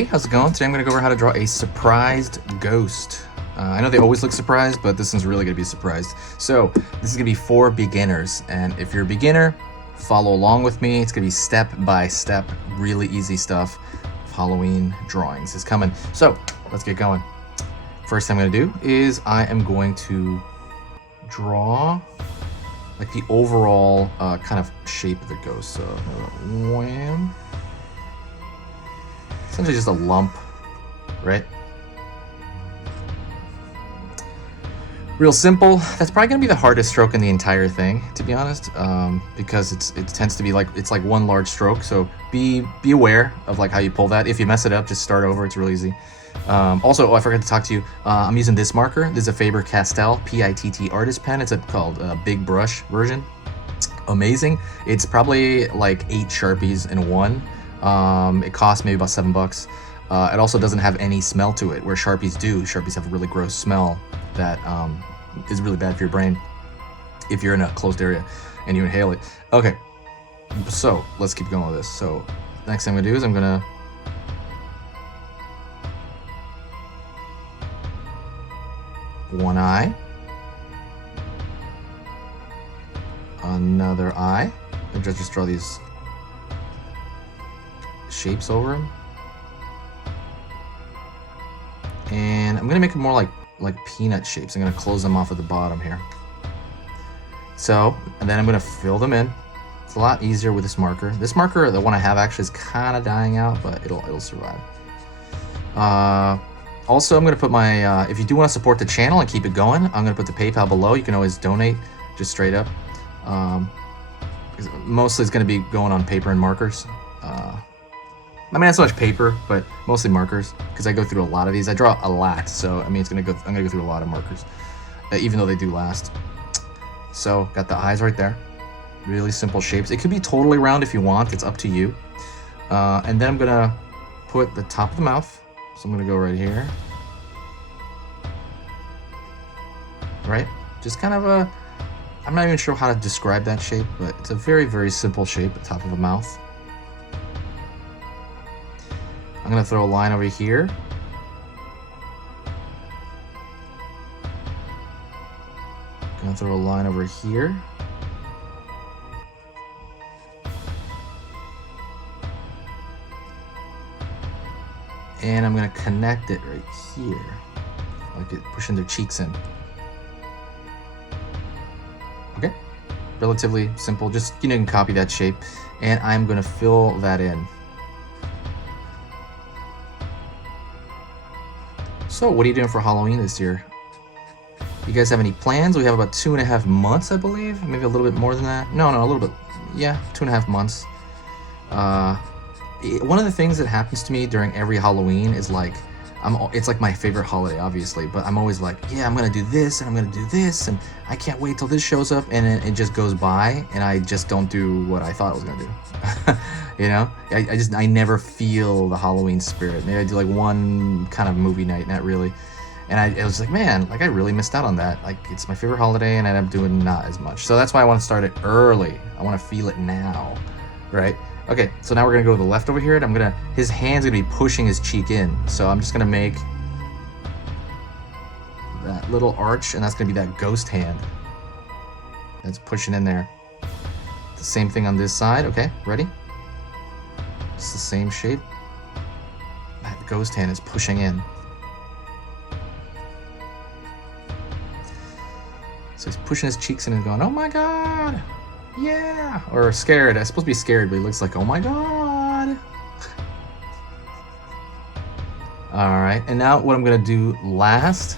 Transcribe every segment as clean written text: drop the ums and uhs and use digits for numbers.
Hey, how's it going? Today I'm going to go over how to draw a surprised ghost. I know they always look surprised, but this one's really going to be surprised. So this is going to be for beginners, and if you're a beginner, follow along with me. It's going to be step by step, really easy stuff. Halloween drawings is coming. So let's get going. First thing I'm going to do is I am going to draw like the overall kind of shape of the ghost. So wham. Essentially just a lump, right? Real simple. That's probably gonna be the hardest stroke in the entire thing, to be honest, because it tends to be like it's like one large stroke. So be aware of like how you pull that. If you mess it up, just start over. It's real easy. Also, I forgot to talk to you. I'm using this marker. This is a Faber-Castell PITT artist pen. It's called Big Brush version. Amazing. It's probably like 8 Sharpies in one. It costs maybe about $7. It also doesn't have any smell to it, where Sharpies do. Sharpies have a really gross smell that is really bad for your brain if you're in a closed area and you inhale it. Okay, so let's keep going with this. So next thing I'm gonna do is I'm gonna one eye, another eye, and just draw these shapes over him, and I'm gonna make it more like peanut shapes. I'm gonna close them off at the bottom here. So, and then I'm gonna fill them in. It's a lot easier with this marker. This marker, the one I have, actually is kind of dying out, but it'll survive. Also, I'm gonna put my if you do want to support the channel and keep it going, I'm gonna put the PayPal below. You can always donate just straight up. Mostly it's gonna be going on paper and markers. I mean, not so much paper, but mostly markers, because I go through a lot of these. I draw a lot, so I mean, I'm gonna go through a lot of markers, even though they do last. So, got the eyes right there. Really simple shapes. It could be totally round if you want. It's up to you. And then I'm gonna put the top of the mouth. So I'm gonna go right here. Right? Just kind of a. I'm not even sure how to describe that shape, but it's a very, very simple shape. The top of a mouth. I'm gonna throw a line over here. Gonna throw a line over here. And I'm gonna connect it right here. Like it pushing their cheeks in. Okay. Relatively simple. Just, you can copy that shape. And I'm gonna fill that in. So, what are you doing for Halloween this year? You guys have any plans? We have about 2.5 months, I believe. Maybe a little bit more than that. No, a little bit. Yeah, 2.5 months. One of the things that happens to me during every Halloween is like, it's like my favorite holiday, obviously, but I'm always like, yeah, I'm gonna do this, and I'm gonna do this, and I can't wait till this shows up, and it just goes by, and I just don't do what I thought I was gonna do. You know, I never feel the Halloween spirit. Maybe I do like one kind of movie night, not really. And it was like, man, like I really missed out on that. Like it's my favorite holiday, and I end up doing not as much. So that's why I want to start it early. I want to feel it now, right? Okay, so now we're gonna go to the left over here, and his hand's gonna be pushing his cheek in. So I'm just gonna make that little arch, and that's gonna be that ghost hand that's pushing in there. The same thing on this side. Okay, ready? It's the same shape. That ghost hand is pushing in. So he's pushing his cheeks in and going, oh my god, yeah, or scared. I'm supposed to be scared, but he looks like, oh my god. All right, and now what I'm gonna do last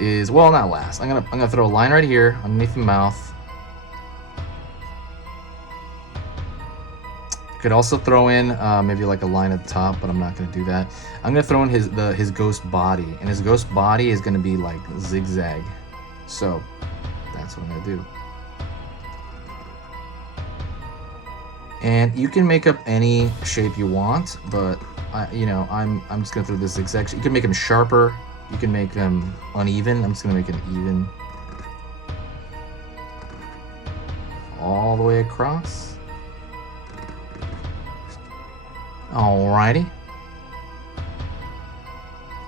is, well, not last. I'm gonna throw a line right here underneath the mouth. Could also throw in maybe like a line at the top, but I'm not gonna do that. I'm gonna throw in his ghost body, and his ghost body is gonna be like zigzag. So that's what I'm gonna do. And you can make up any shape you want, but I'm just gonna throw this zigzag. You can make them sharper. You can make them uneven. I'm just gonna make it even all the way across. Alrighty.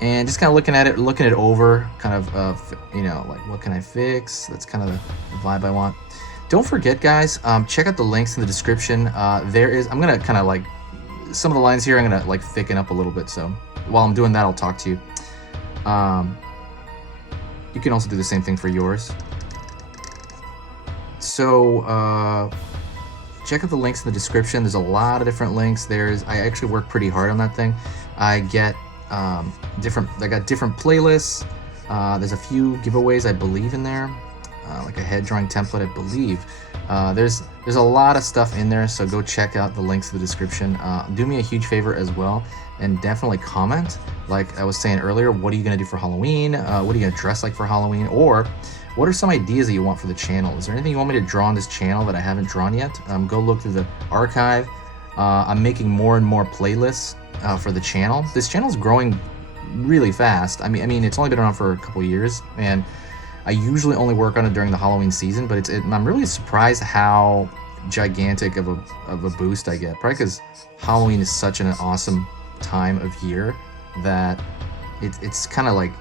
and just kind of looking it over, kind of, you know, like what can I fix? That's kind of the vibe I want. Don't forget, guys, check out the links in the description. I'm gonna kind of like, some of the lines here I'm gonna like thicken up a little bit, so while I'm doing that, I'll talk to you. You can also do the same thing for yours. So check out the links in the description. There's a lot of different links. I actually work pretty hard on that thing. I get I got different playlists. There's a few giveaways, I believe, in there, like a head drawing template, I believe. There's a lot of stuff in there, so go check out the links in the description. Do me a huge favor as well, and definitely comment. Like I was saying earlier, what are you gonna do for Halloween? What are you gonna dress like for Halloween? Or what are some ideas that you want for the channel? Is there anything you want me to draw on this channel that I haven't drawn yet? Go look through the archive. I'm making more and more playlists for the channel. This channel is growing really fast. I mean, it's only been around for a couple years, and I usually only work on it during the Halloween season. But I'm really surprised how gigantic of a boost I get. Probably because Halloween is such an awesome time of year that it's kind of like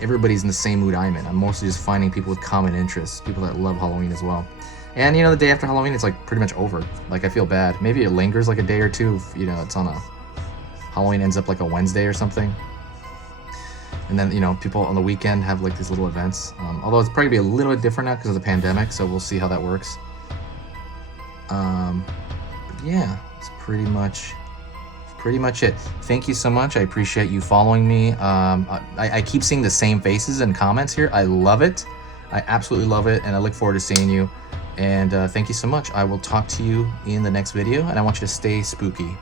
everybody's in the same mood I'm in. I'm mostly just finding people with common interests, people that love Halloween as well. And you know, the day after Halloween, it's like pretty much over. Like I feel bad. Maybe it lingers like a day or two if, you know, it's on Halloween ends up like a Wednesday or something. And then, you know, people on the weekend have like these little events. Although it's probably gonna be a little bit different now because of the pandemic, so we'll see how that works. But yeah, it's pretty much it. Thank you so much. I appreciate you following me. I keep seeing the same faces and comments here. I love it. I absolutely love it, and I look forward to seeing you. And thank you so much. I will talk to you in the next video, and I want you to stay spooky.